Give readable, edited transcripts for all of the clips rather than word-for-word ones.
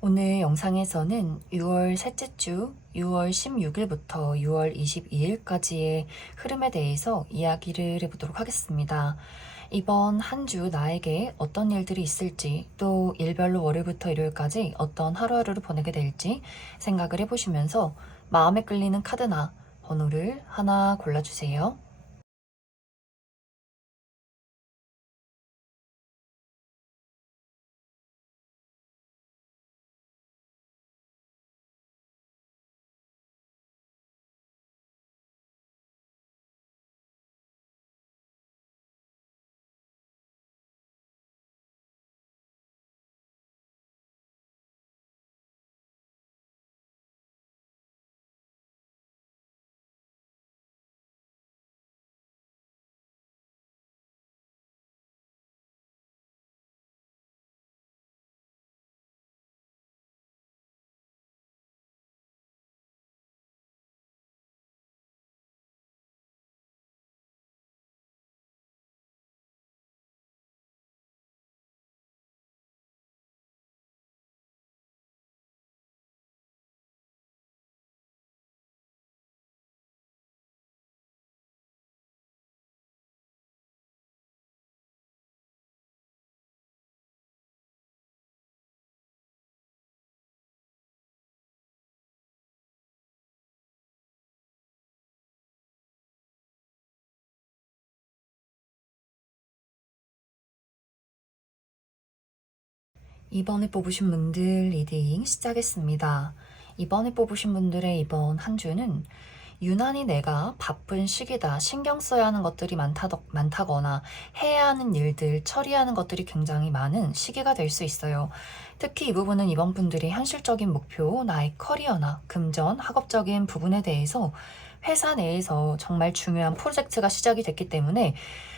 오늘 영상에서는 6월 셋째 주 6월 16일부터 6월 22일까지의 흐름에 대해서 이야기를 해보도록 하겠습니다. 이번 한 주 나에게 어떤 일들이 있을지, 또 일별로 월요일부터 일요일까지 어떤 하루하루를 보내게 될지 생각을 해보시면서 마음에 끌리는 카드나 번호를 하나 골라주세요. 이번에 뽑으신 분들 리딩 시작했습니다. 이번에 뽑으신 분들의 이번 한 주는 유난히 내가 바쁜 시기다, 신경 써야 하는 것들이 많다거나 해야 하는 일들, 처리하는 것들이 굉장히 많은 시기가 될 수 있어요. 특히 이 부분은 이번 분들이 현실적인 목표, 나의 커리어나 금전, 학업적인 부분에 대해서 회사 내에서 정말 중요한 프로젝트가 시작이 됐기 때문에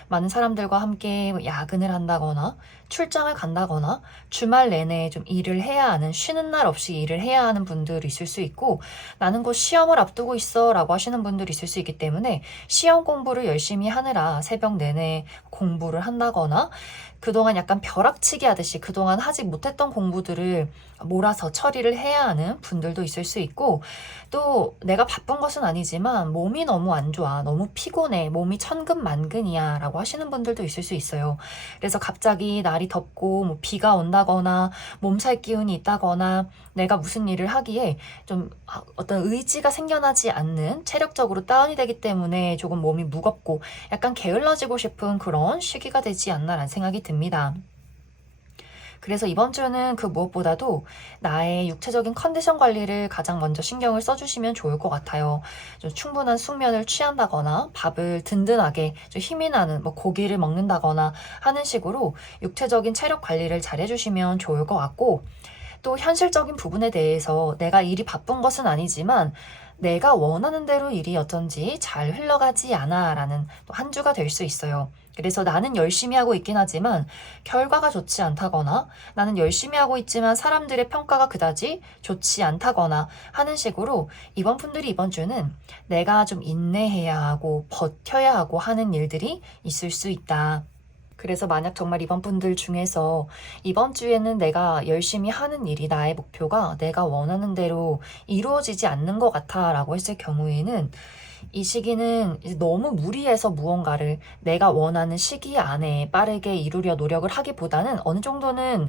많은 사람들과 함께 야근을 한다거나 출장을 간다거나 주말 내내 좀 일을 해야 하는, 쉬는 날 없이 일을 해야 하는 분들이 있을 수 있고, 나는 곧 시험을 앞두고 있어 라고 하시는 분들이 있을 수 있기 때문에 시험 공부를 열심히 하느라 새벽 내내 공부를 한다거나, 그동안 약간 벼락치기 하듯이 그동안 하지 못했던 공부들을 몰아서 처리를 해야 하는 분들도 있을 수 있고, 또 내가 바쁜 것은 아니지만 몸이 너무 안 좋아, 너무 피곤해, 몸이 천근만근이야 라고 하시는 분들도 있을 수 있어요. 그래서 갑자기 날이 덥고 뭐 비가 온다거나 몸살 기운이 있다거나 내가 무슨 일을 하기에 좀 어떤 의지가 생겨나지 않는, 체력적으로 다운이 되기 때문에 조금 몸이 무겁고 약간 게을러지고 싶은 그런 시기가 되지 않나라는 생각이 듭니다. 그래서 이번 주는 그 무엇보다도 나의 육체적인 컨디션 관리를 가장 먼저 신경을 써주시면 좋을 것 같아요. 좀 충분한 숙면을 취한다거나 밥을 든든하게 좀 힘이 나는 뭐 고기를 먹는다거나 하는 식으로 육체적인 체력 관리를 잘 해주시면 좋을 것 같고, 또 현실적인 부분에 대해서 내가 일이 바쁜 것은 아니지만 내가 원하는 대로 일이 어쩐지 잘 흘러가지 않아 라는 또 한 주가 될 수 있어요. 그래서 나는 열심히 하고 있긴 하지만 결과가 좋지 않다거나, 나는 열심히 하고 있지만 사람들의 평가가 그다지 좋지 않다거나 하는 식으로 이번 분들이 이번 주는 내가 좀 인내해야 하고 버텨야 하고 하는 일들이 있을 수 있다. 그래서 만약 정말 이번 분들 중에서 이번 주에는 내가 열심히 하는 일이, 나의 목표가 내가 원하는 대로 이루어지지 않는 것 같아 라고 했을 경우에는, 이 시기는 이제 너무 무리해서 무언가를 내가 원하는 시기 안에 빠르게 이루려 노력을 하기보다는 어느 정도는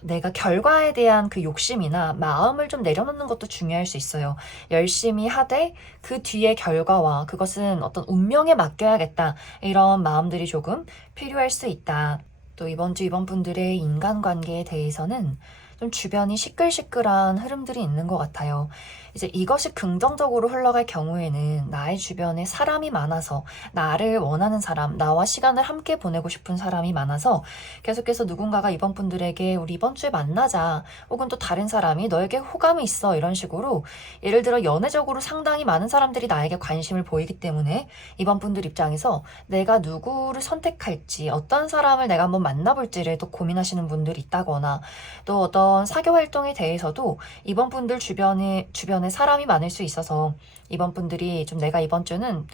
내가 결과에 대한 그 욕심이나 마음을 좀 내려놓는 것도 중요할 수 있어요. 열심히 하되 그 뒤의 결과와 그것은 어떤 운명에 맡겨야겠다, 이런 마음들이 조금 필요할 수 있다. 또 이번 주 이번 분들의 인간관계에 대해서는 좀 주변이 시끌시끌한 흐름들이 있는 것 같아요. 이제 이것이 긍정적으로 흘러갈 경우에는 나의 주변에 사람이 많아서, 나를 원하는 사람, 나와 시간을 함께 보내고 싶은 사람이 많아서 계속해서 누군가가 이번 분들에게 우리 이번 주에 만나자, 혹은 또 다른 사람이 너에게 호감이 있어, 이런 식으로 예를 들어 연애적으로 상당히 많은 사람들이 나에게 관심을 보이기 때문에 이번 분들 입장에서 내가 누구를 선택할지, 어떤 사람을 내가 한번 만나볼지를 또 고민하시는 분들이 있다거나, 또 어떤 사교 활동에 대해서도 이번 분들 주변에 사람이 많을 수 있어서 이번 분들이 좀 내가 이번 주는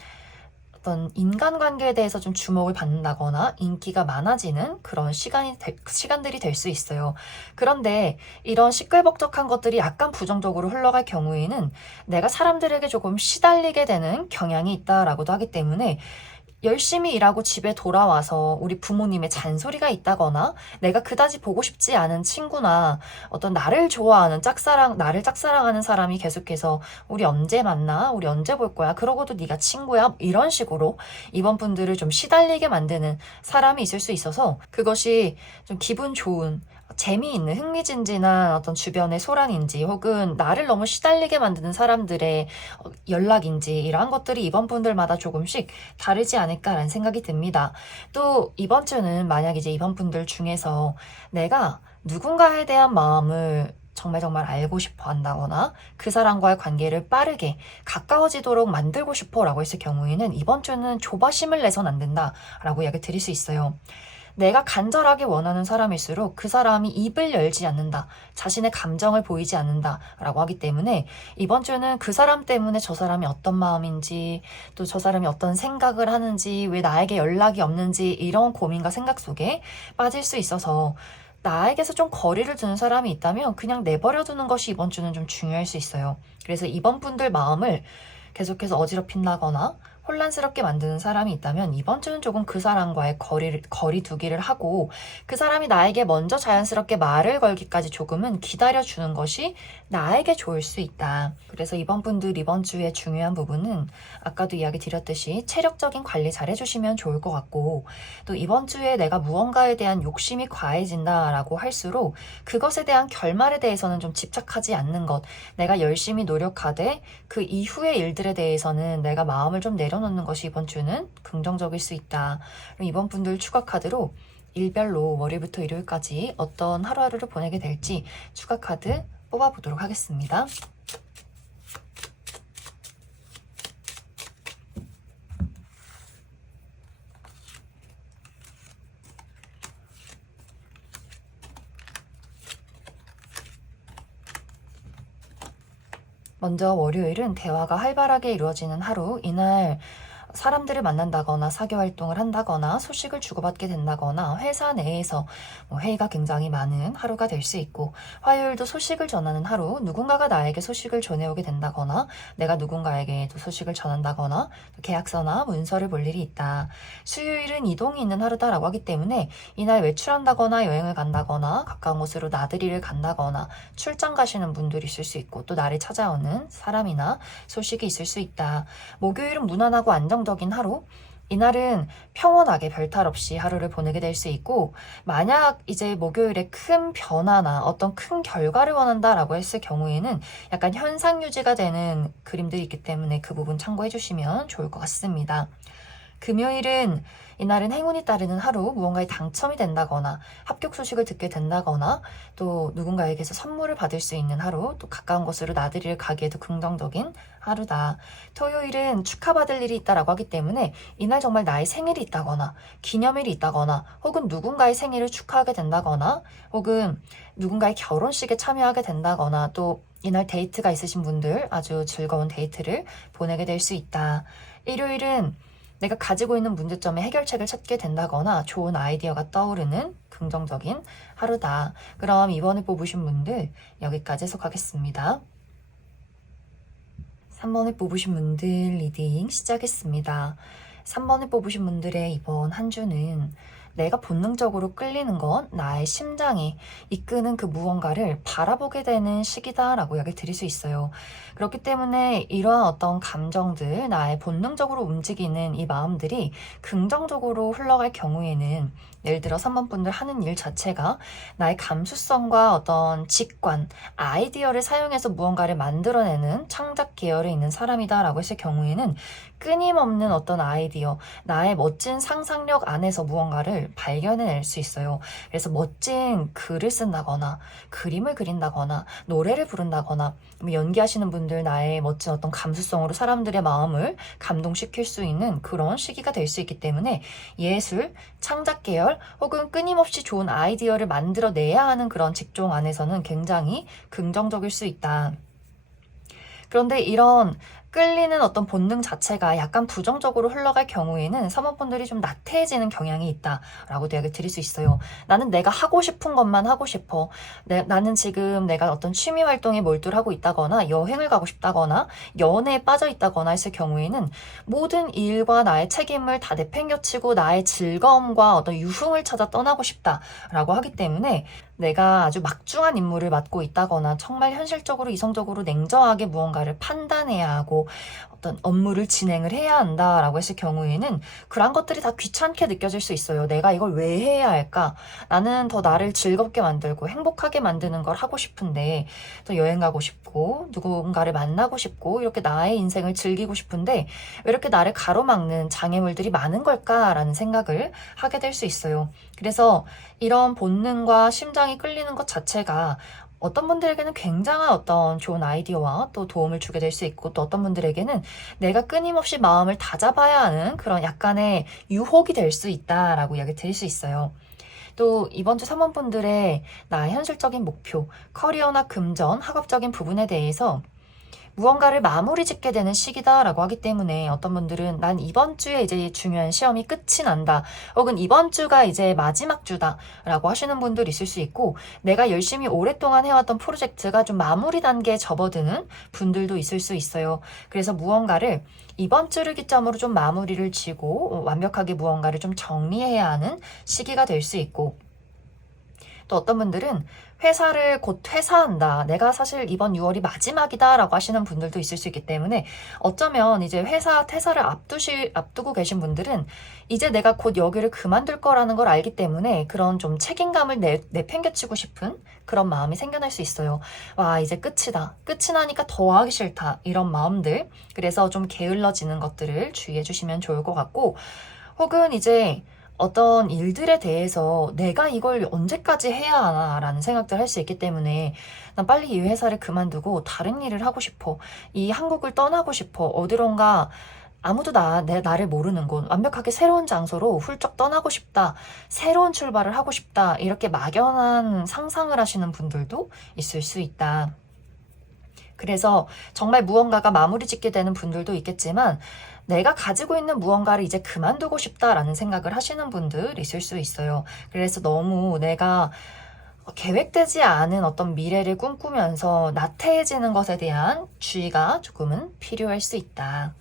어떤 인간관계에 대해서 좀 주목을 받는다거나 인기가 많아지는 그런 시간들이 될 수 있어요. 그런데 이런 시끌벅적한 것들이 약간 부정적으로 흘러갈 경우에는 내가 사람들에게 조금 시달리게 되는 경향이 있다라고도 하기 때문에 열심히 일하고 집에 돌아와서 우리 부모님의 잔소리가 있다거나 내가 그다지 보고 싶지 않은 친구나 어떤 나를 좋아하는 나를 짝사랑하는 사람이 계속해서 우리 언제 만나? 우리 언제 볼 거야? 그러고도 네가 친구야? 이런 식으로 이번 분들을 좀 시달리게 만드는 사람이 있을 수 있어서 그것이 좀 기분 좋은 재미있는 흥미진진한 어떤 주변의 소란인지 혹은 나를 너무 시달리게 만드는 사람들의 연락인지 이러한 것들이 이번 분들마다 조금씩 다르지 않을까라는 생각이 듭니다. 또 이번 주는 만약 이제 이번 분들 중에서 내가 누군가에 대한 마음을 정말 알고 싶어 한다거나 그 사람과의 관계를 빠르게 가까워지도록 만들고 싶어 라고 했을 경우에는 이번 주는 조바심을 내선 안 된다 라고 이야기 드릴 수 있어요. 내가 간절하게 원하는 사람일수록 그 사람이 입을 열지 않는다. 자신의 감정을 보이지 않는다. 라고 하기 때문에 이번 주는 그 사람 때문에 저 사람이 어떤 마음인지 또 저 사람이 어떤 생각을 하는지 왜 나에게 연락이 없는지 이런 고민과 생각 속에 빠질 수 있어서 나에게서 좀 거리를 두는 사람이 있다면 그냥 내버려 두는 것이 이번 주는 좀 중요할 수 있어요. 그래서 이번 분들 마음을 계속해서 어지럽힌다거나 혼란스럽게 만드는 사람이 있다면 이번 주는 조금 그 사람과의 거리 두기를 하고 그 사람이 나에게 먼저 자연스럽게 말을 걸기까지 조금은 기다려주는 것이 나에게 좋을 수 있다. 그래서 이번 분들 이번 주에 중요한 부분은 아까도 이야기 드렸듯이 체력적인 관리 잘 해주시면 좋을 것 같고 또 이번 주에 내가 무언가에 대한 욕심이 과해진다라고 할수록 그것에 대한 결말에 대해서는 좀 집착하지 않는 것 내가 열심히 노력하되 그 이후의 일들에 대해서는 내가 마음을 좀 내려놓는 것이 이번 주는 긍정적일 수 있다. 그럼 이번 분들 추가 카드로 일별로 월요일부터 일요일까지 어떤 하루하루를 보내게 될지 추가 카드 뽑아보도록 하겠습니다. 먼저 월요일은 대화가 활발하게 이루어지는 하루, 이날 사람들을 만난다거나 사교 활동을 한다거나 소식을 주고받게 된다거나 회사 내에서 회의가 굉장히 많은 하루가 될 수 있고 화요일도 소식을 전하는 하루 누군가가 나에게 소식을 전해오게 된다거나 내가 누군가에게 또 소식을 전한다거나 계약서나 문서를 볼 일이 있다. 수요일은 이동이 있는 하루다라고 하기 때문에 이날 외출한다거나 여행을 간다거나 가까운 곳으로 나들이를 간다거나 출장 가시는 분들이 있을 수 있고 또 나를 찾아오는 사람이나 소식이 있을 수 있다. 목요일은 무난하고 안정적인 하루 이날은 평온하게 별탈 없이 하루를 보내게 될 수 있고 만약 이제 목요일에 큰 변화나 어떤 큰 결과를 원한다라고 했을 경우에는 약간 현상 유지가 되는 그림들이 있기 때문에 그 부분 참고해 주시면 좋을 것 같습니다. 금요일은 이날은 행운이 따르는 하루 무언가에 당첨이 된다거나 합격 소식을 듣게 된다거나 또 누군가에게서 선물을 받을 수 있는 하루 또 가까운 곳으로 나들이를 가기에도 긍정적인 하루다. 토요일은 축하받을 일이 있다라고 하기 때문에 이날 정말 나의 생일이 있다거나 기념일이 있다거나 혹은 누군가의 생일을 축하하게 된다거나 혹은 누군가의 결혼식에 참여하게 된다거나 또 이날 데이트가 있으신 분들 아주 즐거운 데이트를 보내게 될 수 있다. 일요일은 내가 가지고 있는 문제점에 해결책을 찾게 된다거나 좋은 아이디어가 떠오르는 긍정적인 하루다. 그럼 이번에 뽑으신 분들 여기까지 해석하겠습니다. 3번을 뽑으신 분들 리딩 시작했습니다. 3번을 뽑으신 분들의 이번 한 주는 내가 본능적으로 끌리는 건 나의 심장이 이끄는 그 무언가를 바라보게 되는 시기다라고 이야기 드릴 수 있어요. 그렇기 때문에 이러한 어떤 감정들, 나의 본능적으로 움직이는 이 마음들이 긍정적으로 흘러갈 경우에는 예를 들어 3번 분들 하는 일 자체가 나의 감수성과 어떤 직관, 아이디어를 사용해서 무언가를 만들어내는 창작 계열에 있는 사람이다라고 했을 경우에는 끊임없는 어떤 아이디어, 나의 멋진 상상력 안에서 무언가를 발견해낼 수 있어요. 그래서 멋진 글을 쓴다거나 그림을 그린다거나 노래를 부른다거나 연기하시는 분들 나의 멋진 어떤 감수성으로 사람들의 마음을 감동시킬 수 있는 그런 시기가 될 수 있기 때문에 예술, 창작 계열 혹은 끊임없이 좋은 아이디어를 만들어내야 하는 그런 직종 안에서는 굉장히 긍정적일 수 있다. 그런데 이런 끌리는 어떤 본능 자체가 약간 부정적으로 흘러갈 경우에는 사모분들이 좀 나태해지는 경향이 있다라고도 이야기 드릴 수 있어요. 나는 내가 하고 싶은 것만 하고 싶어. 나는 지금 내가 어떤 취미 활동에 몰두를 하고 있다거나 여행을 가고 싶다거나 연애에 빠져 있다거나 했을 경우에는 모든 일과 나의 책임을 다 내팽겨치고 나의 즐거움과 어떤 유흥을 찾아 떠나고 싶다라고 하기 때문에 내가 아주 막중한 임무를 맡고 있다거나 정말 현실적으로 이성적으로 냉정하게 무언가를 판단해야 하고 어떤 업무를 진행을 해야 한다라고 했을 경우에는 그런 것들이 다 귀찮게 느껴질 수 있어요. 내가 이걸 왜 해야 할까? 나는 더 나를 즐겁게 만들고 행복하게 만드는 걸 하고 싶은데 또 여행 가고 싶고 누군가를 만나고 싶고 이렇게 나의 인생을 즐기고 싶은데 왜 이렇게 나를 가로막는 장애물들이 많은 걸까라는 생각을 하게 될 수 있어요. 그래서 이런 본능과 심장이 끌리는 것 자체가 어떤 분들에게는 굉장한 어떤 좋은 아이디어와 또 도움을 주게 될 수 있고 또 어떤 분들에게는 내가 끊임없이 마음을 다잡아야 하는 그런 약간의 유혹이 될 수 있다라고 이야기 드릴 수 있어요. 또 이번 주 3번 분들의 나의 현실적인 목표, 커리어나 금전, 학업적인 부분에 대해서 무언가를 마무리 짓게 되는 시기다라고 하기 때문에 어떤 분들은 난 이번 주에 이제 중요한 시험이 끝이 난다. 혹은 이번 주가 이제 마지막 주다라고 하시는 분들 있을 수 있고 내가 열심히 오랫동안 해왔던 프로젝트가 좀 마무리 단계에 접어드는 분들도 있을 수 있어요. 그래서 무언가를 이번 주를 기점으로 좀 마무리를 지고 완벽하게 무언가를 좀 정리해야 하는 시기가 될 수 있고 또 어떤 분들은 회사를 곧 퇴사한다. 내가 사실 이번 6월이 마지막이다 라고 하시는 분들도 있을 수 있기 때문에 어쩌면 이제 회사 퇴사를 앞두고 계신 분들은 이제 내가 곧 여기를 그만둘 거라는 걸 알기 때문에 그런 좀 책임감을 내팽개치고 싶은 그런 마음이 생겨날 수 있어요. 와, 이제 끝이다. 끝이 나니까 더 하기 싫다. 이런 마음들. 그래서 좀 게을러지는 것들을 주의해 주시면 좋을 것 같고 혹은 이제 어떤 일들에 대해서 내가 이걸 언제까지 해야 하나 라는 생각들 할 수 있기 때문에 난 빨리 이 회사를 그만두고 다른 일을 하고 싶어. 이 한국을 떠나고 싶어. 어디론가 아무도 나를 모르는 곳, 완벽하게 새로운 장소로 훌쩍 떠나고 싶다. 새로운 출발을 하고 싶다. 이렇게 막연한 상상을 하시는 분들도 있을 수 있다. 그래서 정말 무언가가 마무리 짓게 되는 분들도 있겠지만 내가 가지고 있는 무언가를 이제 그만두고 싶다라는 생각을 하시는 분들 있을 수 있어요. 그래서 너무 내가 계획되지 않은 어떤 미래를 꿈꾸면서 나태해지는 것에 대한 주의가 조금은 필요할 수 있다.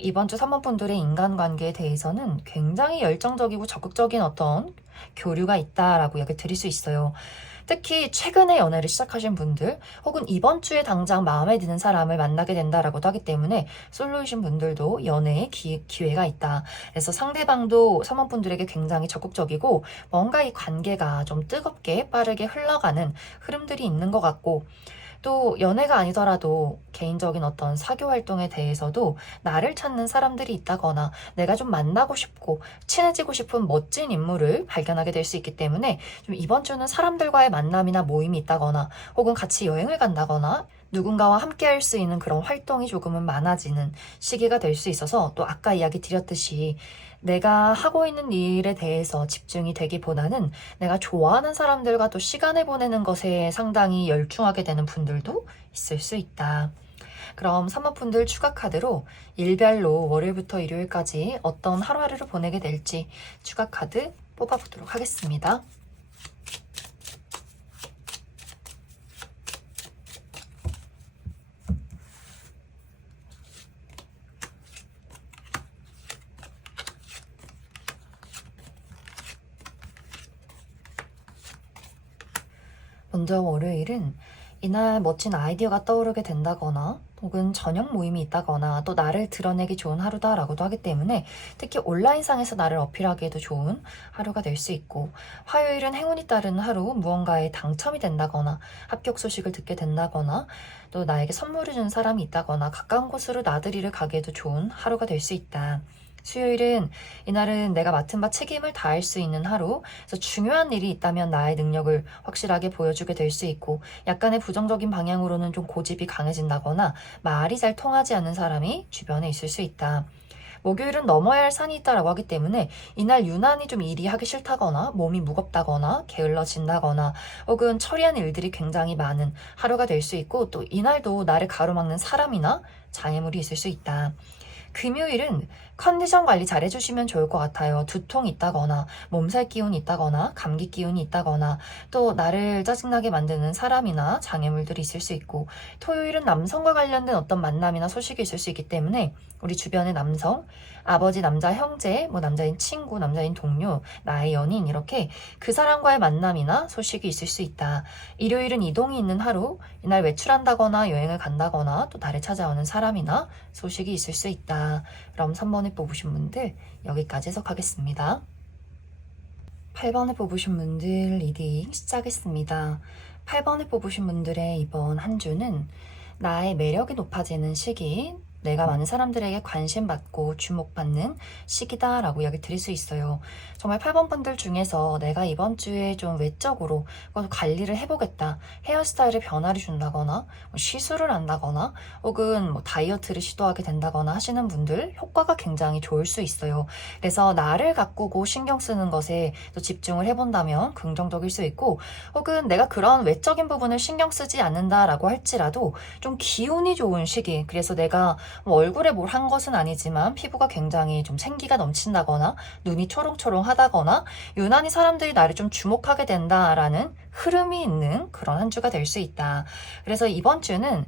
이번 주 3번 분들의 인간관계에 대해서는 굉장히 열정적이고 적극적인 어떤 교류가 있다라고 이야기 드릴 수 있어요. 특히 최근에 연애를 시작하신 분들 혹은 이번 주에 당장 마음에 드는 사람을 만나게 된다라고도 하기 때문에 솔로이신 분들도 연애의 기회가 있다. 그래서 상대방도 3번 분들에게 굉장히 적극적이고 뭔가 이 관계가 좀 뜨겁게 빠르게 흘러가는 흐름들이 있는 것 같고 또 연애가 아니더라도 개인적인 어떤 사교 활동에 대해서도 나를 찾는 사람들이 있다거나 내가 좀 만나고 싶고 친해지고 싶은 멋진 인물을 발견하게 될 수 있기 때문에 좀 이번 주는 사람들과의 만남이나 모임이 있다거나 혹은 같이 여행을 간다거나 누군가와 함께 할 수 있는 그런 활동이 조금은 많아지는 시기가 될 수 있어서 또 아까 이야기 드렸듯이 내가 하고 있는 일에 대해서 집중이 되기보다는 내가 좋아하는 사람들과 또 시간을 보내는 것에 상당히 열중하게 되는 분들도 있을 수 있다. 그럼 3번 분들 추가 카드로 일별로 월요일부터 일요일까지 어떤 하루하루를 보내게 될지 추가 카드 뽑아보도록 하겠습니다. 먼저 월요일은 이날 멋진 아이디어가 떠오르게 된다거나 혹은 저녁 모임이 있다거나 또 나를 드러내기 좋은 하루다라고도 하기 때문에 특히 온라인상에서 나를 어필하기에도 좋은 하루가 될 수 있고 화요일은 행운이 따르는 하루 무언가에 당첨이 된다거나 합격 소식을 듣게 된다거나 또 나에게 선물을 준 사람이 있다거나 가까운 곳으로 나들이를 가기에도 좋은 하루가 될 수 있다. 수요일은 이날은 내가 맡은 바 책임을 다할 수 있는 하루, 그래서 중요한 일이 있다면 나의 능력을 확실하게 보여주게 될 수 있고 약간의 부정적인 방향으로는 좀 고집이 강해진다거나 말이 잘 통하지 않는 사람이 주변에 있을 수 있다. 목요일은 넘어야 할 산이 있다라고 하기 때문에 이날 유난히 좀 일이 하기 싫다거나 몸이 무겁다거나 게을러진다거나 혹은 처리하는 일들이 굉장히 많은 하루가 될 수 있고 또 이날도 나를 가로막는 사람이나 장애물이 있을 수 있다. 금요일은 컨디션 관리 잘 해주시면 좋을 것 같아요. 두통 있다거나 몸살 기운이 있다거나 감기 기운이 있다거나 또 나를 짜증나게 만드는 사람이나 장애물들이 있을 수 있고 토요일은 남성과 관련된 어떤 만남이나 소식이 있을 수 있기 때문에 우리 주변의 남성, 아버지 남자 형제, 뭐 남자인 친구, 남자인 동료, 나의 연인 이렇게 그 사람과의 만남이나 소식이 있을 수 있다. 일요일은 이동이 있는 하루, 이날 외출한다거나 여행을 간다거나 또 나를 찾아오는 사람이나 소식이 있을 수 있다. 그럼 3번을 뽑으신 분들 여기까지 해석하겠습니다. 8번을 뽑으신 분들 리딩 시작했습니다. 8번을 뽑으신 분들의 이번 한 주는 나의 매력이 높아지는 시기, 내가 많은 사람들에게 관심받고 주목받는 시기다라고 이야기 드릴 수 있어요. 정말 8번 분들 중에서 내가 이번 주에 좀 외적으로 관리를 해보겠다. 헤어스타일에 변화를 준다거나 시술을 한다거나 혹은 다이어트를 시도하게 된다거나 하시는 분들 효과가 굉장히 좋을 수 있어요. 그래서 나를 가꾸고 신경 쓰는 것에 또 집중을 해본다면 긍정적일 수 있고 혹은 내가 그런 외적인 부분을 신경 쓰지 않는다라고 할지라도 좀 기운이 좋은 시기, 그래서 내가 얼굴에 뭘 한 것은 아니지만 피부가 굉장히 좀 생기가 넘친다거나 눈이 초롱초롱하다거나 유난히 사람들이 나를 좀 주목하게 된다라는 흐름이 있는 그런 한 주가 될 수 있다. 그래서 이번 주는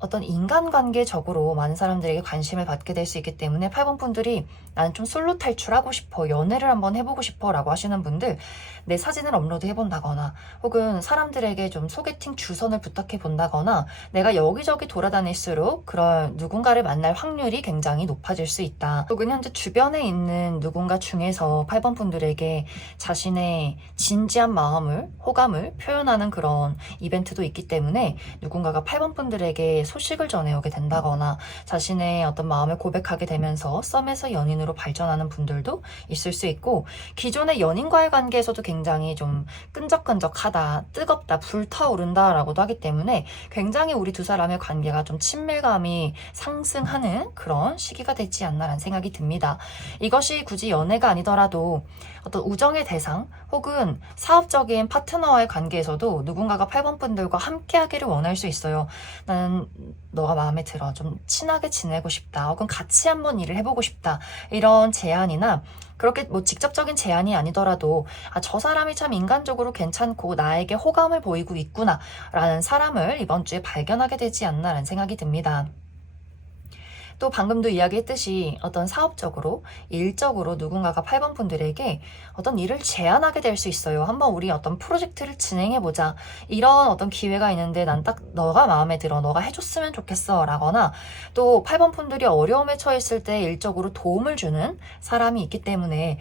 어떤 인간관계적으로 많은 사람들에게 관심을 받게 될 수 있기 때문에 8번 분들이 나는 좀 솔로 탈출하고 싶어, 연애를 한번 해보고 싶어 라고 하시는 분들 내 사진을 업로드 해본다거나 혹은 사람들에게 좀 소개팅 주선을 부탁해 본다거나 내가 여기저기 돌아다닐수록 그런 누군가를 만날 확률이 굉장히 높아질 수 있다. 혹은 현재 주변에 있는 누군가 중에서 8번 분들에게 자신의 진지한 마음을, 호감을 표현하는 그런 이벤트도 있기 때문에 누군가가 8번 분들에게 소식을 전해오게 된다거나 자신의 어떤 마음을 고백하게 되면서 썸에서 연인으로 발전하는 분들도 있을 수 있고 기존의 연인과의 관계에서도 굉장히 좀 끈적끈적하다, 뜨겁다, 불타오른다 라고도 하기 때문에 굉장히 우리 두 사람의 관계가 좀 친밀감이 상승하는 그런 시기가 되지 않나라는 생각이 듭니다. 이것이 굳이 연애가 아니더라도 어떤 우정의 대상 혹은 사업적인 파트너와의 관계에서도 누군가가 8번 분들과 함께 하기를 원할 수 있어요. 나는 너가 마음에 들어. 좀 친하게 지내고 싶다. 혹은 같이 한번 일을 해보고 싶다. 이런 제안이나 그렇게 직접적인 제안이 아니더라도 저 사람이 참 인간적으로 괜찮고 나에게 호감을 보이고 있구나 라는 사람을 이번 주에 발견하게 되지 않나라는 생각이 듭니다. 또 방금도 이야기했듯이 어떤 사업적으로, 일적으로 누군가가 8번 분들에게 어떤 일을 제안하게 될 수 있어요. 한번 우리 어떤 프로젝트를 진행해보자. 이런 어떤 기회가 있는데 난 딱 너가 마음에 들어. 너가 해줬으면 좋겠어. 라거나 또 8번 분들이 어려움에 처했을 때 일적으로 도움을 주는 사람이 있기 때문에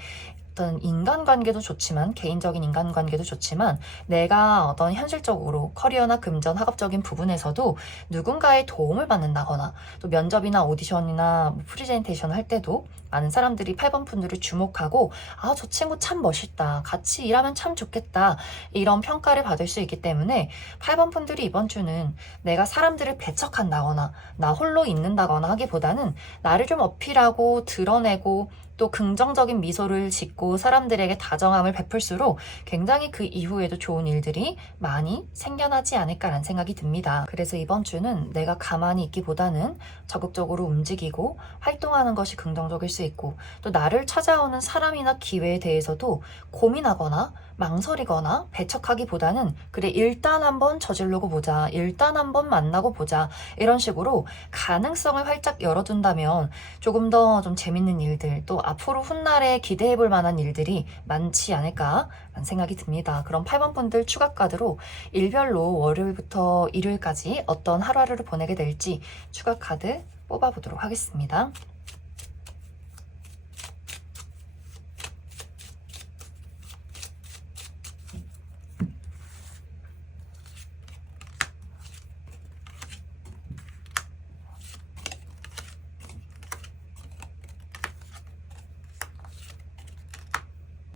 어떤 인간관계도 좋지만 개인적인 인간관계도 좋지만 내가 어떤 현실적으로 커리어나 금전 학업적인 부분에서도 누군가의 도움을 받는다거나 또 면접이나 오디션이나 프리젠테이션 할 때도 많은 사람들이 8번 분들을 주목하고 저 친구 참 멋있다, 같이 일하면 참 좋겠다 이런 평가를 받을 수 있기 때문에 8번 분들이 이번 주는 내가 사람들을 배척한다거나 나 홀로 있는다거나 하기보다는 나를 좀 어필하고 드러내고 또 긍정적인 미소를 짓고 사람들에게 다정함을 베풀수록 굉장히 그 이후에도 좋은 일들이 많이 생겨나지 않을까라는 생각이 듭니다. 그래서 이번 주는 내가 가만히 있기보다는 적극적으로 움직이고 활동하는 것이 긍정적일 수 있고 또 나를 찾아오는 사람이나 기회에 대해서도 고민하거나 망설이거나 배척하기보다는 그래 일단 한번 저질러고 보자, 일단 한번 만나고 보자 이런 식으로 가능성을 활짝 열어둔다면 조금 더 좀 재밌는 일들 또 앞으로 훗날에 기대해 볼 만한 일들이 많지 않을까 라는 생각이 듭니다. 그럼 8번 분들 추가 카드로 일별로 월요일부터 일요일까지 어떤 하루하루를 보내게 될지 추가 카드 뽑아보도록 하겠습니다.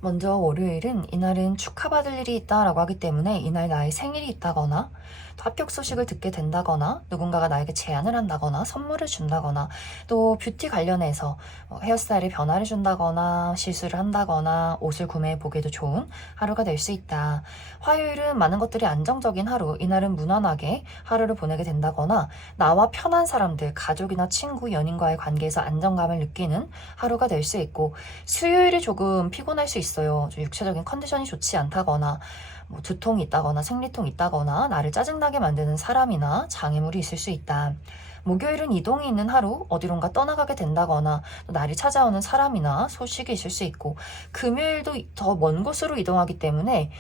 먼저 월요일은 이날은 축하받을 일이 있다라고 하기 때문에 이날 나의 생일이 있다거나 또 합격 소식을 듣게 된다거나 누군가가 나에게 제안을 한다거나 선물을 준다거나 또 뷰티 관련해서 헤어스타일의 변화를 준다거나 실수를 한다거나 옷을 구매해 보기에도 좋은 하루가 될 수 있다. 화요일은 많은 것들이 안정적인 하루, 이날은 무난하게 하루를 보내게 된다거나 나와 편한 사람들, 가족이나 친구, 연인과의 관계에서 안정감을 느끼는 하루가 될 수 있고, 수요일이 조금 피곤할 수 있어요. 좀 육체적인 컨디션이 좋지 않다거나 뭐 두통이 있다거나 생리통이 있다거나 나를 짜증나게 만드는 사람이나 장애물이 있을 수 있다. 목요일은 이동이 있는 하루, 어디론가 떠나가게 된다거나 또 날이 찾아오는 사람이나 소식이 있을 수 있고, 금요일도 더 먼 곳으로 이동하기 때문에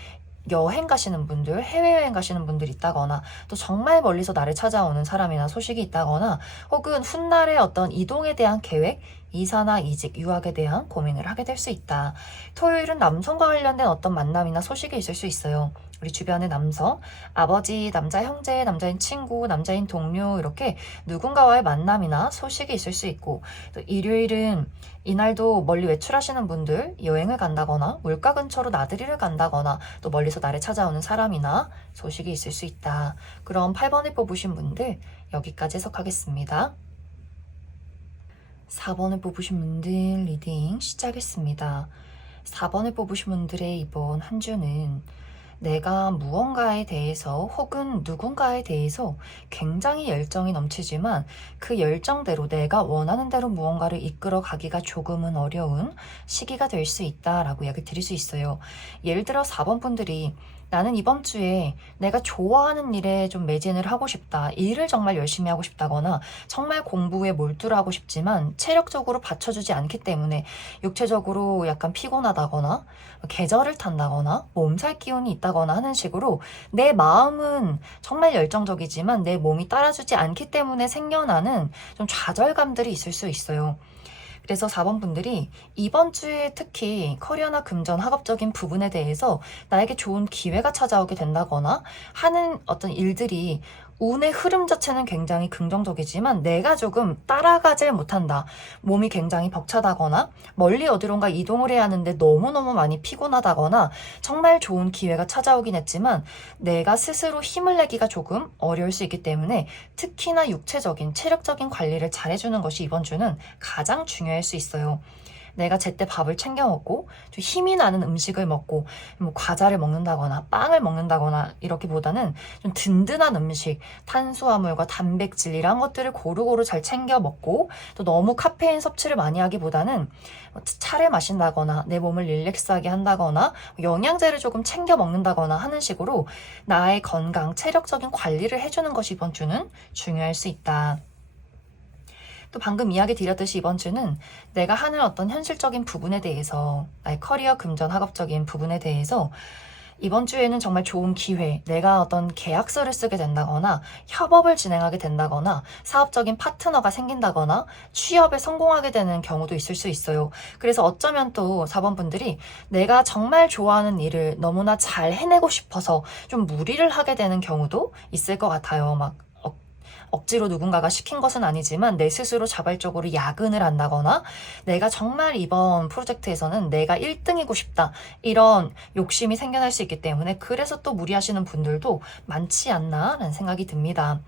여행 가시는 분들, 해외여행 가시는 분들이 있다거나 또 정말 멀리서 나를 찾아오는 사람이나 소식이 있다거나 혹은 훗날의 어떤 이동에 대한 계획, 이사나 이직, 유학에 대한 고민을 하게 될 수 있다. 토요일은 남성과 관련된 어떤 만남이나 소식이 있을 수 있어요. 우리 주변의 남성, 아버지, 남자 형제, 남자인 친구, 남자인 동료 이렇게 누군가와의 만남이나 소식이 있을 수 있고, 또 일요일은 이날도 멀리 외출하시는 분들, 여행을 간다거나 물가 근처로 나들이를 간다거나 또 멀리서 나를 찾아오는 사람이나 소식이 있을 수 있다. 그럼 8번을 뽑으신 분들 여기까지 해석하겠습니다. 4번을 뽑으신 분들 리딩 시작했습니다. 4번을 뽑으신 분들의 이번 한 주는 내가 무언가에 대해서 혹은 누군가에 대해서 굉장히 열정이 넘치지만 그 열정대로 내가 원하는 대로 무언가를 이끌어 가기가 조금은 어려운 시기가 될 수 있다라고 이야기 드릴 수 있어요. 예를 들어 4번 분들이 나는 이번 주에 내가 좋아하는 일에 좀 매진을 하고 싶다. 일을 정말 열심히 하고 싶다거나 정말 공부에 몰두를 하고 싶지만 체력적으로 받쳐주지 않기 때문에 육체적으로 약간 피곤하다거나 계절을 탄다거나 몸살 기운이 있다거나 하는 식으로 내 마음은 정말 열정적이지만 내 몸이 따라주지 않기 때문에 생겨나는 좀 좌절감들이 있을 수 있어요. 그래서 4번 분들이 이번 주에 특히 커리어나 금전, 학업적인 부분에 대해서 나에게 좋은 기회가 찾아오게 된다거나 하는 어떤 일들이 운의 흐름 자체는 굉장히 긍정적이지만 내가 조금 따라가질 못한다. 몸이 굉장히 벅차다거나 멀리 어디론가 이동을 해야 하는데 너무너무 많이 피곤하다거나 정말 좋은 기회가 찾아오긴 했지만 내가 스스로 힘을 내기가 조금 어려울 수 있기 때문에 특히나 육체적인, 체력적인 관리를 잘해주는 것이 이번 주는 가장 중요할 수 있어요. 내가 제때 밥을 챙겨 먹고 좀 힘이 나는 음식을 먹고 뭐 과자를 먹는다거나 빵을 먹는다거나 이렇게보다는 좀 든든한 음식, 탄수화물과 단백질 이런 것들을 고루고루 잘 챙겨 먹고 또 너무 카페인 섭취를 많이 하기보다는 차를 마신다거나 내 몸을 릴렉스하게 한다거나 영양제를 조금 챙겨 먹는다거나 하는 식으로 나의 건강, 체력적인 관리를 해주는 것이 이번 주는 중요할 수 있다. 또 방금 이야기 드렸듯이 이번 주는 내가 하는 어떤 현실적인 부분에 대해서 나의 커리어, 금전, 학업적인 부분에 대해서 이번 주에는 정말 좋은 기회, 내가 어떤 계약서를 쓰게 된다거나 협업을 진행하게 된다거나 사업적인 파트너가 생긴다거나 취업에 성공하게 되는 경우도 있을 수 있어요. 그래서 어쩌면 또 4번 분들이 내가 정말 좋아하는 일을 너무나 잘 해내고 싶어서 좀 무리를 하게 되는 경우도 있을 것 같아요. 막 억지로 누군가가 시킨 것은 아니지만 내 스스로 자발적으로 야근을 한다거나 내가 정말 이번 프로젝트에서는 내가 1등이고 싶다 이런 욕심이 생겨날 수 있기 때문에 그래서 또 무리하시는 분들도 많지 않나라는 생각이 듭니다.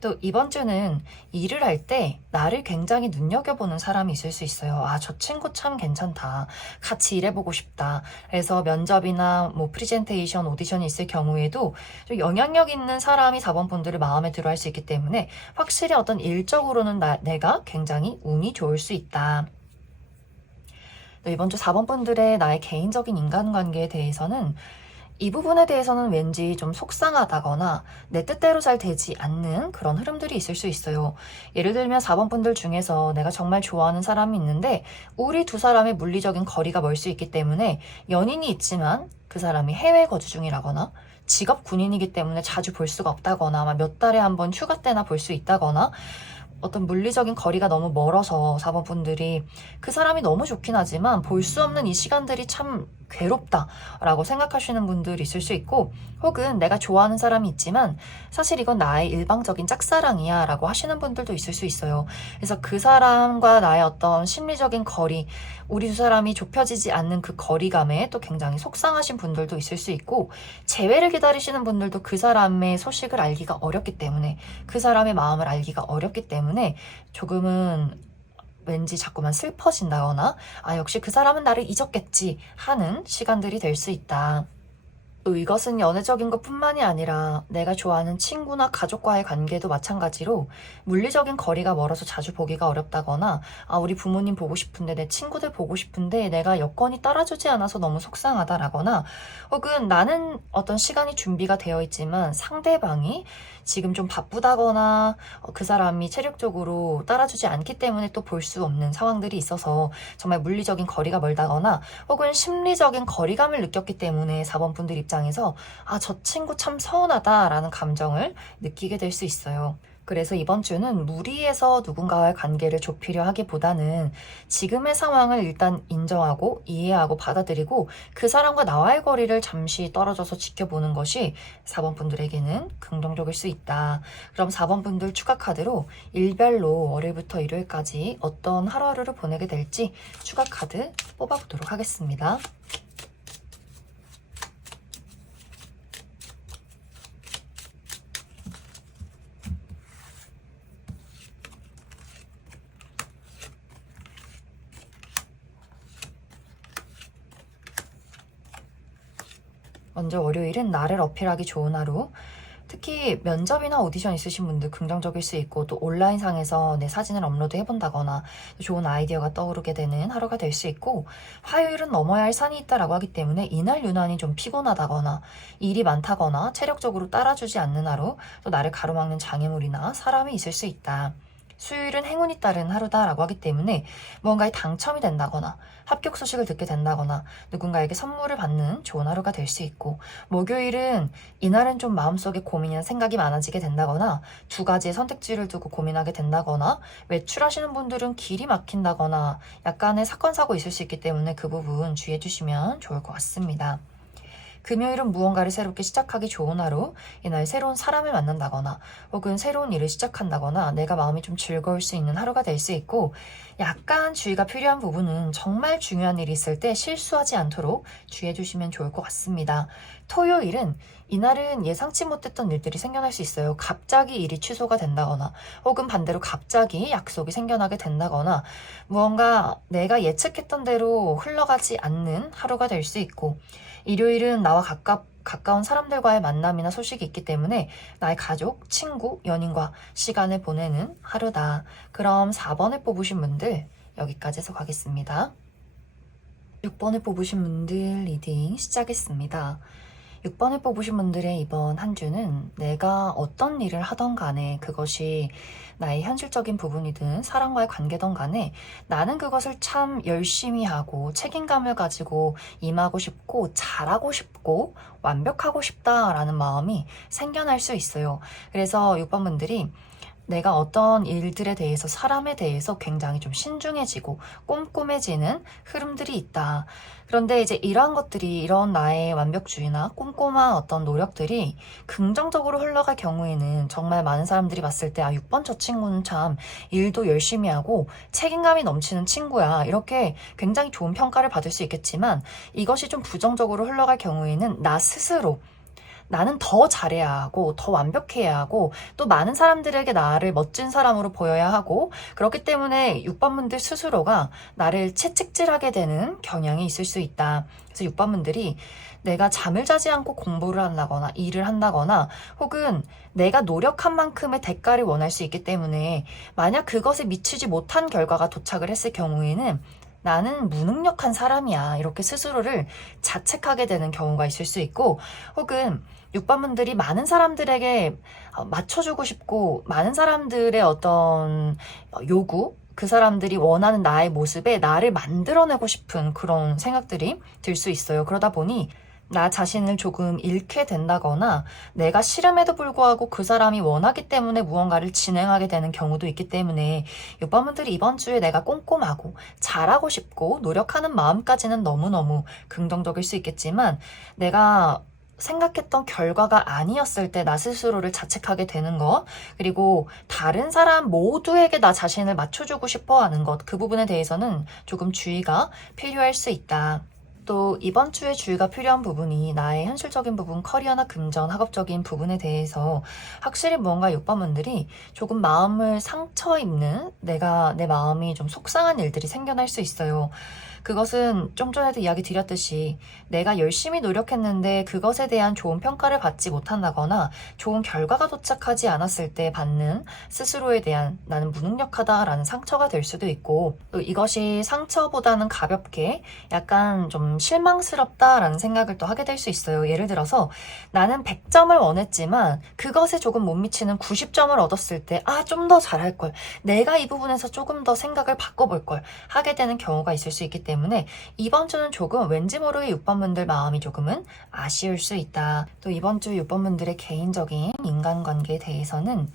또 이번 주는 일을 할 때 나를 굉장히 눈여겨보는 사람이 있을 수 있어요. 아, 저 친구 참 괜찮다. 같이 일해보고 싶다. 그래서 면접이나 뭐 프리젠테이션, 오디션이 있을 경우에도 좀 영향력 있는 사람이 4번 분들을 마음에 들어 할 수 있기 때문에 확실히 어떤 일적으로는 내가 굉장히 운이 좋을 수 있다. 이번 주 4번 분들의 나의 개인적인 인간관계에 대해서는 이 부분에 대해서는 왠지 좀 속상하다거나 내 뜻대로 잘 되지 않는 그런 흐름들이 있을 수 있어요. 예를 들면 4번 분들 중에서 내가 정말 좋아하는 사람이 있는데 우리 두 사람의 물리적인 거리가 멀 수 있기 때문에 연인이 있지만 그 사람이 해외 거주 중이라거나 직업 군인이기 때문에 자주 볼 수가 없다거나 몇 달에 한 번 휴가 때나 볼 수 있다거나 어떤 물리적인 거리가 너무 멀어서 4번 분들이 그 사람이 너무 좋긴 하지만 볼 수 없는 이 시간들이 참 괴롭다라고 생각하시는 분들이 있을 수 있고, 혹은 내가 좋아하는 사람이 있지만 사실 이건 나의 일방적인 짝사랑이야 라고 하시는 분들도 있을 수 있어요. 그래서 그 사람과 나의 어떤 심리적인 거리, 우리 두 사람이 좁혀지지 않는 그 거리감에 또 굉장히 속상하신 분들도 있을 수 있고, 재회를 기다리시는 분들도 그 사람의 소식을 알기가 어렵기 때문에, 그 사람의 마음을 알기가 어렵기 때문에 조금은 왠지 자꾸만 슬퍼진다거나 아 역시 그 사람은 나를 잊었겠지 하는 시간들이 될 수 있다. 또 이것은 연애적인 것뿐만이 아니라 내가 좋아하는 친구나 가족과의 관계도 마찬가지로 물리적인 거리가 멀어서 자주 보기가 어렵다거나 아 우리 부모님 보고 싶은데 내 친구들 보고 싶은데 내가 여건이 따라주지 않아서 너무 속상하다라거나, 혹은 나는 어떤 시간이 준비가 되어 있지만 상대방이 지금 좀 바쁘다거나 그 사람이 체력적으로 따라주지 않기 때문에 또 볼 수 없는 상황들이 있어서 정말 물리적인 거리가 멀다거나 혹은 심리적인 거리감을 느꼈기 때문에 4번 분들 입장에서 아, 저 친구 참 서운하다라는 감정을 느끼게 될 수 있어요. 그래서 이번 주는 무리해서 누군가와의 관계를 좁히려 하기보다는 지금의 상황을 일단 인정하고 이해하고 받아들이고 그 사람과 나와의 거리를 잠시 떨어져서 지켜보는 것이 4번 분들에게는 긍정적일 수 있다. 그럼 4번 분들 추가 카드로 일별로 월요일부터 일요일까지 어떤 하루하루를 보내게 될지 추가 카드 뽑아보도록 하겠습니다. 먼저 월요일은 나를 어필하기 좋은 하루. 특히 면접이나 오디션 있으신 분들 긍정적일 수 있고, 또 온라인상에서 내 사진을 업로드 해본다거나 좋은 아이디어가 떠오르게 되는 하루가 될 수 있고, 화요일은 넘어야 할 산이 있다라고 하기 때문에 이날 유난히 좀 피곤하다거나 일이 많다거나 체력적으로 따라주지 않는 하루, 또 나를 가로막는 장애물이나 사람이 있을 수 있다. 수요일은 행운이 따른 하루다라고 하기 때문에 무언가에 당첨이 된다거나 합격 소식을 듣게 된다거나 누군가에게 선물을 받는 좋은 하루가 될 수 있고, 목요일은 이날은 좀 마음속에 고민이나 생각이 많아지게 된다거나 두 가지의 선택지를 두고 고민하게 된다거나 외출하시는 분들은 길이 막힌다거나 약간의 사건 사고 있을 수 있기 때문에 그 부분 주의해 주시면 좋을 것 같습니다. 금요일은 무언가를 새롭게 시작하기 좋은 하루, 이날 새로운 사람을 만난다거나 혹은 새로운 일을 시작한다거나 내가 마음이 좀 즐거울 수 있는 하루가 될 수 있고, 약간 주의가 필요한 부분은 정말 중요한 일이 있을 때 실수하지 않도록 주의해 주시면 좋을 것 같습니다. 토요일은 이날은 예상치 못했던 일들이 생겨날 수 있어요. 갑자기 일이 취소가 된다거나 혹은 반대로 갑자기 약속이 생겨나게 된다거나 무언가 내가 예측했던 대로 흘러가지 않는 하루가 될 수 있고, 일요일은 나와 가까운 사람들과의 만남이나 소식이 있기 때문에 나의 가족, 친구, 연인과 시간을 보내는 하루다. 그럼 4번을 뽑으신 분들 여기까지 해서 가겠습니다. 6번을 뽑으신 분들 리딩 시작했습니다. 6번을 뽑으신 분들의 이번 한 주는 내가 어떤 일을 하던 간에 그것이 나의 현실적인 부분이든 사람과의 관계든 간에 나는 그것을 참 열심히 하고 책임감을 가지고 임하고 싶고 잘하고 싶고 완벽하고 싶다라는 마음이 생겨날 수 있어요. 그래서 6번 분들이 내가 어떤 일들에 대해서, 사람에 대해서 굉장히 좀 신중해지고 꼼꼼해지는 흐름들이 있다. 그런데 이제 이러한 것들이, 이런 나의 완벽주의나 꼼꼼한 어떤 노력들이 긍정적으로 흘러갈 경우에는 정말 많은 사람들이 봤을 때 아, 6번 저 친구는 참 일도 열심히 하고 책임감이 넘치는 친구야, 이렇게 굉장히 좋은 평가를 받을 수 있겠지만, 이것이 좀 부정적으로 흘러갈 경우에는 나 스스로 나는 더 잘해야 하고 더 완벽해야 하고 또 많은 사람들에게 나를 멋진 사람으로 보여야 하고, 그렇기 때문에 6번 분들 스스로가 나를 채찍질하게 되는 경향이 있을 수 있다. 그래서 6번 분들이 내가 잠을 자지 않고 공부를 한다거나 일을 한다거나 혹은 내가 노력한 만큼의 대가를 원할 수 있기 때문에 만약 그것에 미치지 못한 결과가 도착을 했을 경우에는 나는 무능력한 사람이야, 이렇게 스스로를 자책하게 되는 경우가 있을 수 있고, 혹은 6번 분들이 많은 사람들에게 맞춰주고 싶고 많은 사람들의 어떤 요구, 그 사람들이 원하는 나의 모습에 나를 만들어내고 싶은 그런 생각들이 들 수 있어요. 그러다 보니 나 자신을 조금 잃게 된다거나 내가 싫음에도 불구하고 그 사람이 원하기 때문에 무언가를 진행하게 되는 경우도 있기 때문에 6번분들이 이번 주에 내가 꼼꼼하고 잘하고 싶고 노력하는 마음까지는 너무너무 긍정적일 수 있겠지만 내가 생각했던 결과가 아니었을 때 나 스스로를 자책하게 되는 것, 그리고 다른 사람 모두에게 나 자신을 맞춰주고 싶어 하는 것, 그 부분에 대해서는 조금 주의가 필요할 수 있다. 또 이번 주에 주의가 필요한 부분이 나의 현실적인 부분, 커리어나 금전, 학업적인 부분에 대해서 확실히 무언가 6번분들이 조금 마음을 상처 입는 내 마음이 좀 속상한 일들이 생겨날 수 있어요. 그것은 좀 전에도 이야기 드렸듯이 내가 열심히 노력했는데 그것에 대한 좋은 평가를 받지 못한다거나 좋은 결과가 도착하지 않았을 때 받는 스스로에 대한 나는 무능력하다라는 상처가 될 수도 있고, 또 이것이 상처보다는 가볍게 약간 좀 실망스럽다라는 생각을 또 하게 될 수 있어요. 예를 들어서 나는 100점을 원했지만 그것에 조금 못 미치는 90점을 얻었을 때 좀 더 잘할 걸, 내가 이 부분에서 조금 더 생각을 바꿔볼 걸 하게 되는 경우가 있을 수 있기 때문에 이번 주는 조금 왠지 모르게 6번분들 마음이 조금은 아쉬울 수 있다. 또 이번 주 6번분들의 개인적인 인간관계에 대해서는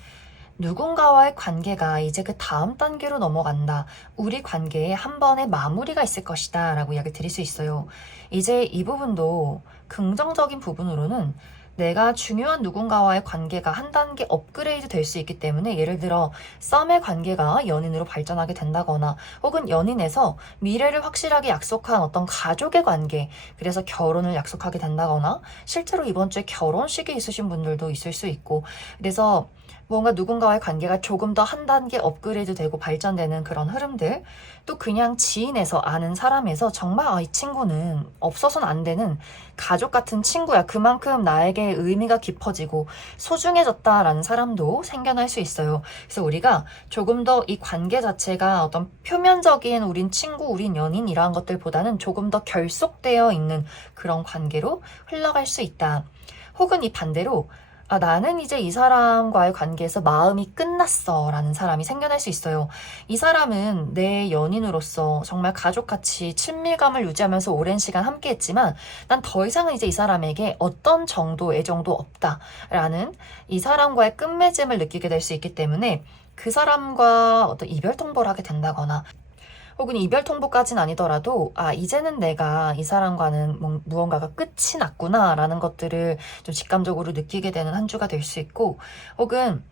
누군가와의 관계가 이제 그 다음 단계로 넘어간다. 우리 관계에 한 번의 마무리가 있을 것이다 라고 이야기를 드릴 수 있어요. 이제 이 부분도 긍정적인 부분으로는 내가 중요한 누군가와의 관계가 한 단계 업그레이드 될 수 있기 때문에, 예를 들어 썸의 관계가 연인으로 발전하게 된다거나 혹은 연인에서 미래를 확실하게 약속한 어떤 가족의 관계, 그래서 결혼을 약속하게 된다거나 실제로 이번 주에 결혼식이 있으신 분들도 있을 수 있고, 그래서 뭔가 누군가와의 관계가 조금 더 한 단계 업그레이드 되고 발전되는 그런 흐름들, 또 그냥 지인에서 아는 사람에서 정말 이 친구는 없어서는 안 되는 가족 같은 친구야, 그만큼 나에게 의미가 깊어지고 소중해졌다라는 사람도 생겨날 수 있어요. 그래서 우리가 조금 더 이 관계 자체가 어떤 표면적인 우린 친구, 우린 연인 이러한 것들보다는 조금 더 결속되어 있는 그런 관계로 흘러갈 수 있다. 혹은 이 반대로 나는 이제 이 사람과의 관계에서 마음이 끝났어 라는 사람이 생겨날 수 있어요. 이 사람은 내 연인으로서 정말 가족같이 친밀감을 유지하면서 오랜 시간 함께 했지만 난 더 이상은 이제 이 사람에게 어떤 정도 애정도 없다 라는 이 사람과의 끝맺음을 느끼게 될 수 있기 때문에 그 사람과 어떤 이별 통보를 하게 된다거나, 혹은 이별 통보까지는 아니더라도 이제는 내가 이 사람과는 무언가가 끝이 났구나 라는 것들을 좀 직감적으로 느끼게 되는 한 주가 될 수 있고, 혹은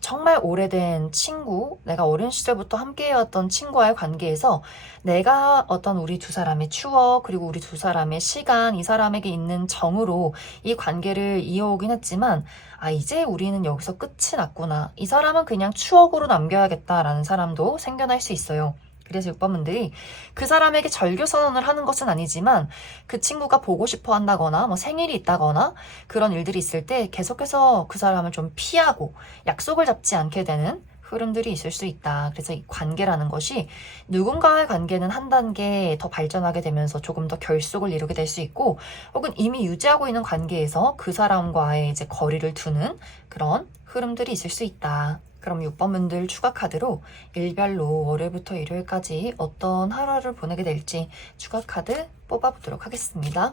정말 오래된 친구, 내가 어린 시절부터 함께해왔던 친구와의 관계에서 내가 어떤 우리 두 사람의 추억, 그리고 우리 두 사람의 시간, 이 사람에게 있는 정으로 이 관계를 이어오긴 했지만 이제 우리는 여기서 끝이 났구나, 이 사람은 그냥 추억으로 남겨야겠다라는 사람도 생겨날 수 있어요. 그래서 6번분들이 그 사람에게 절교 선언을 하는 것은 아니지만 그 친구가 보고 싶어 한다거나 생일이 있다거나 그런 일들이 있을 때 계속해서 그 사람을 좀 피하고 약속을 잡지 않게 되는 흐름들이 있을 수 있다. 그래서 이 관계라는 것이 누군가의 관계는 한 단계 더 발전하게 되면서 조금 더 결속을 이루게 될 수 있고, 혹은 이미 유지하고 있는 관계에서 그 사람과의 이제 거리를 두는 그런 흐름들이 있을 수 있다. 그럼 6번분들 추가 카드로 일별로 월요일부터 일요일까지 어떤 하루를 보내게 될지 추가 카드 뽑아보도록 하겠습니다.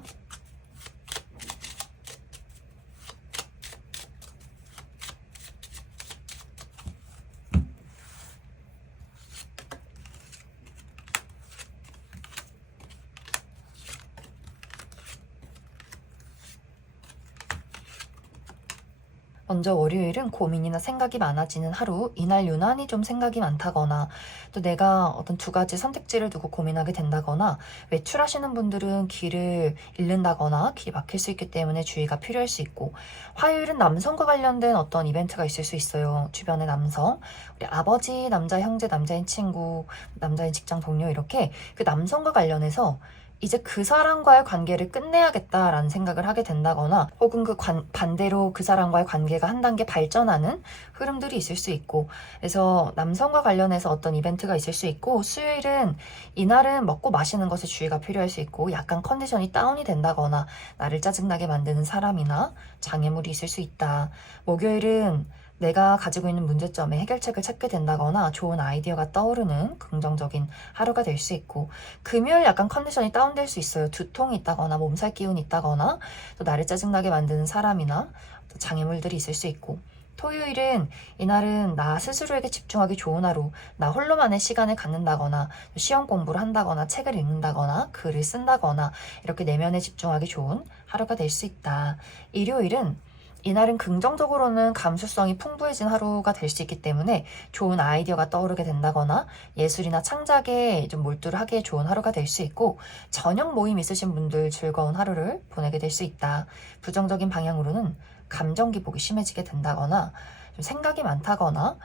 먼저 월요일은 고민이나 생각이 많아지는 하루, 이날 유난히 좀 생각이 많다거나 또 내가 어떤 두 가지 선택지를 두고 고민하게 된다거나, 외출하시는 분들은 길을 잃는다거나 길이 막힐 수 있기 때문에 주의가 필요할 수 있고, 화요일은 남성과 관련된 어떤 이벤트가 있을 수 있어요. 주변의 남성, 우리 아버지, 남자 형제, 남자인 친구, 남자인 직장 동료, 이렇게 그 남성과 관련해서 이제 그 사람과의 관계를 끝내야겠다라는 생각을 하게 된다거나, 혹은 반대로 그 사람과의 관계가 한 단계 발전하는 흐름들이 있을 수 있고, 그래서 남성과 관련해서 어떤 이벤트가 있을 수 있고, 수요일은 이날은 먹고 마시는 것에 주의가 필요할 수 있고 약간 컨디션이 다운이 된다거나 나를 짜증나게 만드는 사람이나 장애물이 있을 수 있다. 목요일은 내가 가지고 있는 문제점에 해결책을 찾게 된다거나 좋은 아이디어가 떠오르는 긍정적인 하루가 될 수 있고, 금요일 약간 컨디션이 다운될 수 있어요. 두통이 있다거나 몸살 기운이 있다거나 또 나를 짜증나게 만드는 사람이나 또 장애물들이 있을 수 있고, 토요일은 이날은 나 스스로에게 집중하기 좋은 하루, 나 홀로만의 시간을 갖는다거나 시험 공부를 한다거나 책을 읽는다거나 글을 쓴다거나 이렇게 내면에 집중하기 좋은 하루가 될 수 있다. 일요일은 이날은 긍정적으로는 감수성이 풍부해진 하루가 될 수 있기 때문에 좋은 아이디어가 떠오르게 된다거나 예술이나 창작에 좀 몰두를 하기에 좋은 하루가 될 수 있고, 저녁 모임 있으신 분들 즐거운 하루를 보내게 될 수 있다. 부정적인 방향으로는 감정 기복이 심해지게 된다거나 좀 생각이 많다거나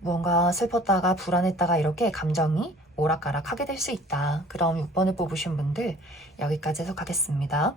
뭔가 슬펐다가 불안했다가 이렇게 감정이 오락가락 하게 될 수 있다. 그럼 6번을 뽑으신 분들 여기까지 해석하겠습니다.